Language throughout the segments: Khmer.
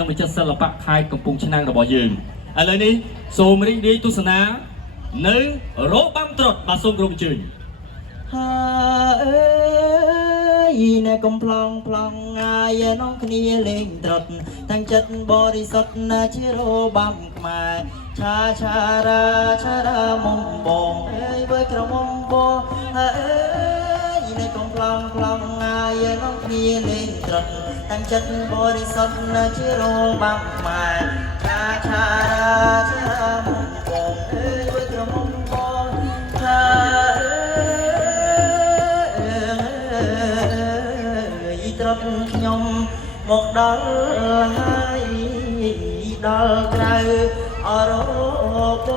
និងវិចិត្រសិល្បៈខេត្តកំពង់ឆ្នាំងរបស់យើងឥឡូវនេះសូមរីករាយទស្សនានៅរបាំត្រុដិបាទសូមគោរពអញ្ជើញអើយណែកំប្លង់ប្លង់ងាយនងគ្នាលេងត្រុដិទាំងចិត្តបរិសុទ្ធណាជារបាំខ្មែរឆាឆារាមុំបងអើយបើក្រមុំបងអើយណែកំប្លង់ប្លង់ងាយនងគ្នាលេងត្រុដិទាំងចិត្តបរិសុទ្ធណាជារបាំខ្មែរឆាឆារាមុំបងអើយបើក្រមុំបងត្រុដិខ្ញុំមកដល់ហើយដល់ក្រៅអរប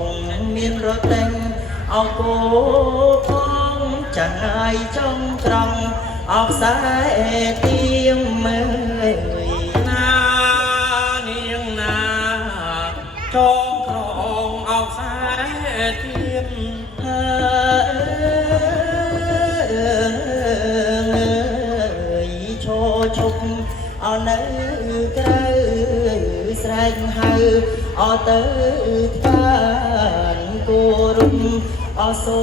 ងមានរត់តែងអោគោផងចាងាយចង់ត្រង់អោខ្សែទៀមមើលណានាងណាចងក្រងអោខ្សែទៀមឈប់អើនៅក្រៅស្រែកហៅអើទៅថ្វានគោរពអសូ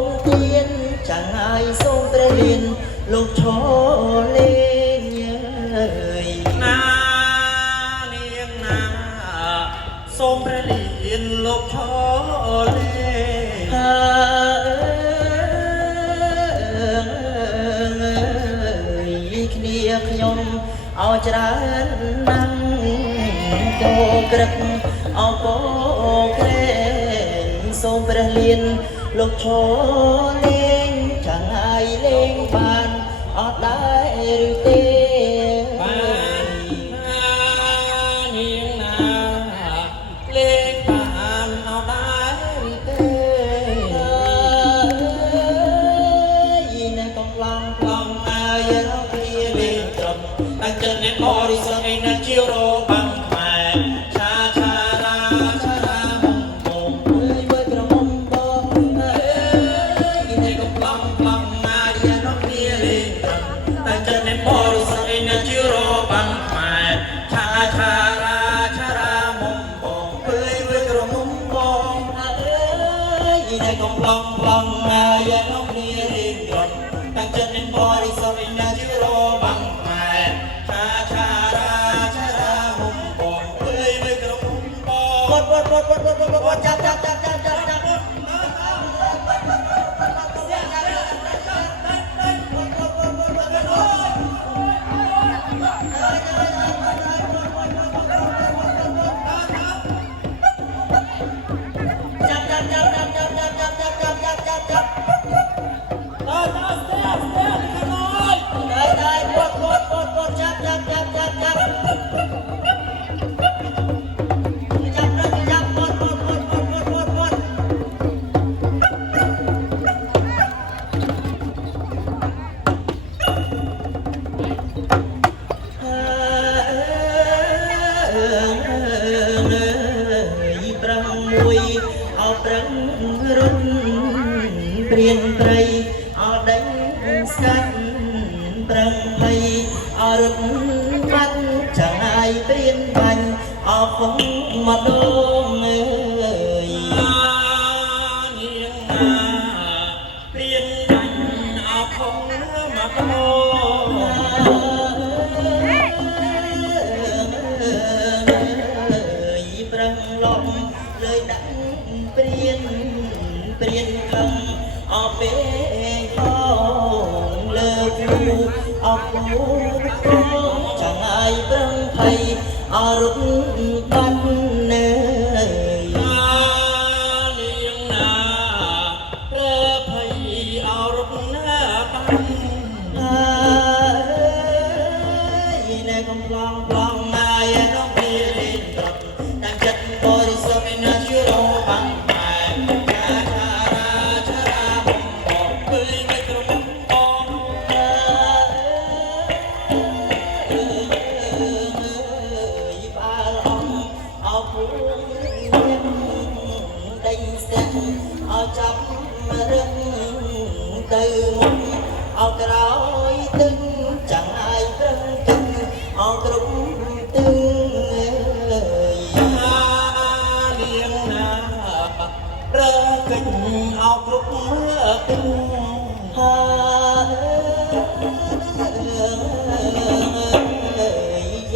មទានចាងាយសូមព្រះលានលោកឈរលេងអើយណានាងណាសូមព្រះលានលោកឈរលេងគ្នាខ្ញុំអោច្រើនណាំងគោក្រឹកអោគោក្រែងសូមព្រះលានលោកឈរលេងចាងាយលេងបានអត់ដែរឬទេបានណានាងណាលេងបានអត់ដែរឬទេណែកំឡងប្លង់អាយរកគ្នាលេងត្រង់តាំងចិត្តអ្នកបរិសុទ្ធឯណាជារបាំខ្មែរឆាឆារាមុំបងអើយបើក្រមុំបងអើយណែកំឡងប្លង់ណាយរកគ្នាលេងត្រង់តាំងចិត្តអ្នកបរិសុទ្ធឯណាជារបាំខ្មែរឆាឆារាមុំបងអើយបើក្រមុំបងអើយណែកំឡងប្លង់អាយរកគ្នាលេងត្រង់តាំងចិត្តអ្នកបរិសុទ្ធឯណាជារបាំខ្មែរឆាឆារាមុំបងអើយបើក្រមុំបងបត់ចាប់ប្រឹងរុនព្រៀនត្រីអត់ដេញស្កាត់ប្រឹងភ័យអរត់បាត់ចង្អាយព្រៀនបាញ់អបពងមកដងអើយនាងណាព្រៀនបាញ់អបពងមកដងប្រឹងលំលើដាក់ព្រៀនខំអបពេហោលើគូអបគូចង្អាយប្រឹងភ័យអរត់បាត់នៅនាងណាប្រើភ័យអរត់ណាបាត់ណែកំប្លង់ប្លង់ងាយនងគ្នាលេងត្រង់តាំងចិត្តបរិសុទ្ធឯណាជារបាំចាប់រឹងទៅមុខអោក្រោយទឹកចង្អាយប្រឹងទឹកអោគ្រប់ ตึง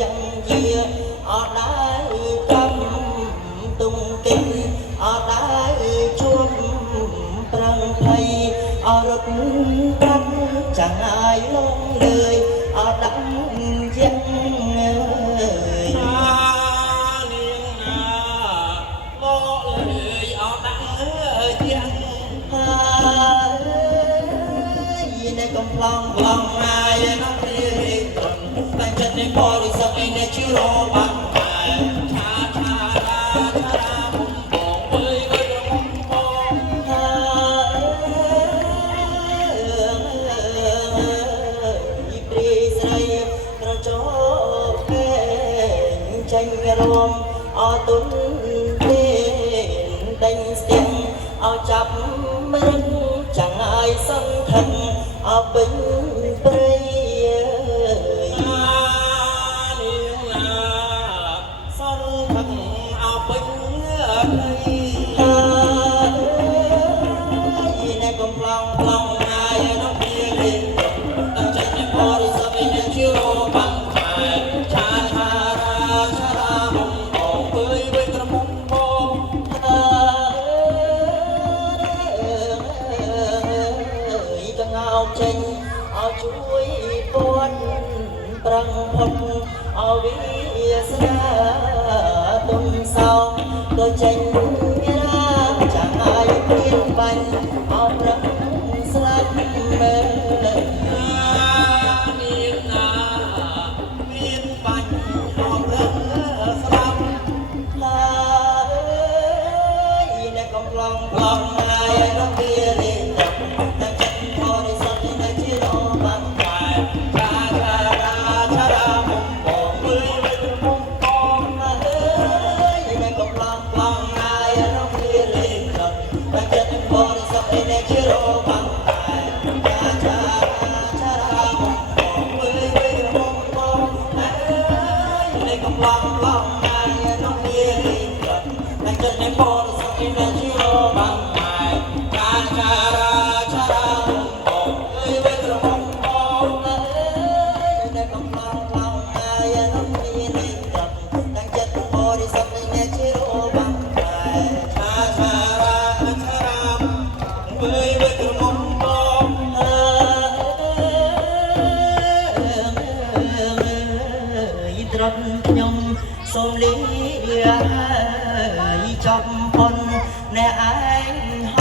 ยังเยียอได้กำตุงกินได้ชุมปรังไพรถรักจะหายลงเลยดังยังเนียงนาบอกเลยดังยัง ในกำลัง ลองมาอย่าน้องเรียกตนแต่จะในบริษัทในชื่อโรบังไม้ชาชาลาชามุมมองเว้ยเว้ยมุมมอง อีปรีใส่กระจกแก่ใจรวมตุนเด่นดังเสียงจับมือchẳng ai sân thần bình bơi ซ่อนพังเอาไปเนื้อไทย ในกำลัง ลองมาอย่าน้องเรียกตนแต่จะในบริษัทในชื่อโรบังไม้ชาชาราชามุมมองเว้ยเว้ยกระมุมมอง ก็เงาเจนช่วยปวนปรังพลวิสนาตุนเศร้าก็เจนราจะหายเปลี่ยนไปปรังสลับเมื่อ เนียงนาเมียนปันออกเรื่องสลับ ในกำลังปลองนายรักเบียร์เล่นดับแต่ฉันบริษัทในที่โนบัง ชาชาราชารามุมมองเว้ยเว้ยมุมมอง ในกำลังปลองนายรักเบียร์เล่นดับแต่ฉันบริษัทในที่โนบังชาชารามุมมองเว้ยเว้ยมุมมองในกำลังปลองนายรักเบียร์เล่นดับแต่ฉันบริษัทในที่โนบัง ชาชาราชารามุมมองเว้ยเว้ยมุมมอง ในกำลังปลองนายรักเบียร์เล่นดับแต่ฉันบริษัทในที่โนบัง ชาชาราชารามุมมองเว้ยเว้ยมุมมอง ត្រត់ខ្ញុំសូមលីចំប៉ុនអ្នកឯងហ